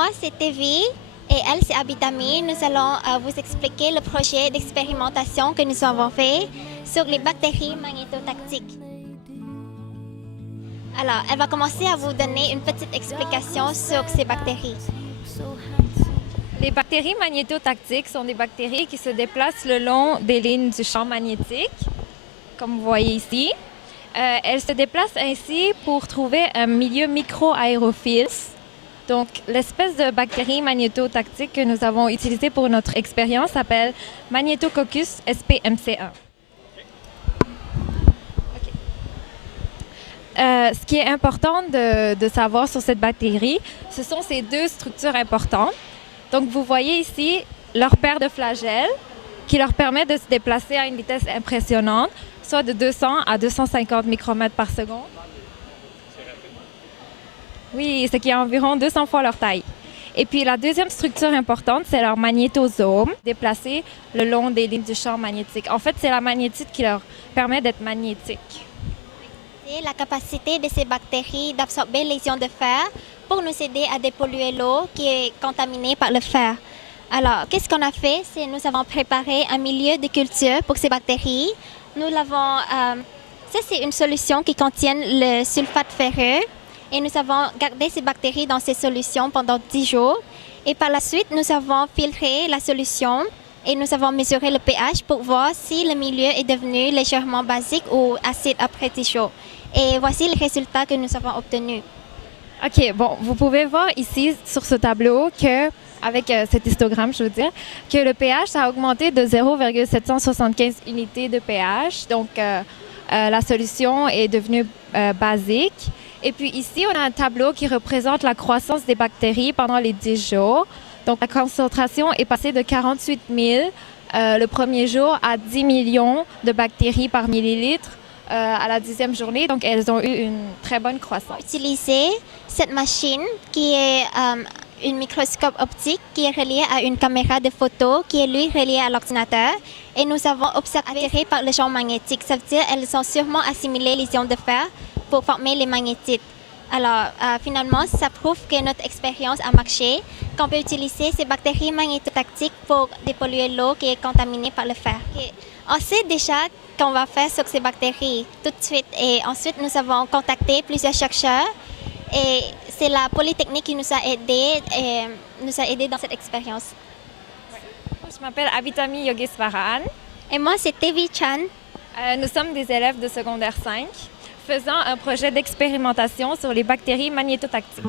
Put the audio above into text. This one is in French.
Moi, c'est Tevi et elle, c'est Abitami. Nous allons vous expliquer le projet d'expérimentation que nous avons fait sur les bactéries magnétotactiques. Alors, elle va commencer à vous donner une petite explication sur ces bactéries. Les bactéries magnétotactiques sont des bactéries qui se déplacent le long des lignes du champ magnétique, comme vous voyez ici. Elles se déplacent ainsi pour trouver un milieu micro-aérophile. Donc, l'espèce de bactérie magnétotactique que nous avons utilisée pour notre expérience s'appelle Magnetococcus SPMC1. Ce qui est important de savoir sur cette bactérie, ce sont ces deux structures importantes. Donc, vous voyez ici leur paire de flagelles qui leur permet de se déplacer à une vitesse impressionnante, soit de 200 à 250 micromètres par seconde. Oui, ce qui est environ 200 fois leur taille. Et puis, la deuxième structure importante, c'est leur magnétosome, déplacé le long des lignes du champ magnétique. En fait, c'est la magnétite qui leur permet d'être magnétiques. C'est la capacité de ces bactéries d'absorber les ions de fer pour nous aider à dépolluer l'eau qui est contaminée par le fer. Alors, qu'est-ce qu'on a fait? C'est nous avons préparé un milieu de culture pour ces bactéries. Nous l'avons... ça, c'est une solution qui contient le sulfate ferreux. Et nous avons gardé ces bactéries dans ces solutions pendant 10 jours. Et par la suite, nous avons filtré la solution et nous avons mesuré le pH pour voir si le milieu est devenu légèrement basique ou acide après 10 jours. Et voici les résultats que nous avons obtenus. OK, bon, vous pouvez voir ici sur ce tableau que, avec cet histogramme, je veux dire, que le pH a augmenté de 0,775 unités de pH. Donc, la solution est devenue basique. Et puis ici, on a un tableau qui représente la croissance des bactéries pendant les 10 jours. Donc, la concentration est passée de 48 000 le premier jour à 10 millions de bactéries par millilitre à la 10e journée. Donc, elles ont eu une très bonne croissance. Utiliser cette machine qui est un microscope optique qui est relié à une caméra de photo qui est lui relié à l'ordinateur. Et nous avons observé par le champ magnétique. Ça veut dire qu'elles ont sûrement assimilé les ions de fer pour former les magnétites. Alors, finalement, ça prouve que notre expérience a marché, qu'on peut utiliser ces bactéries magnétotactiques pour dépolluer l'eau qui est contaminée par le fer. Okay. On sait déjà qu'on va faire sur ces bactéries tout de suite. Et ensuite, nous avons contacté plusieurs chercheurs. Et c'est la Polytechnique qui nous a aidés dans cette expérience. Je m'appelle Abitami Yogeswaran. Et moi, c'est Tevi Chan. Nous sommes des élèves de secondaire 5. Faisant un projet d'expérimentation sur les bactéries magnétotactiques.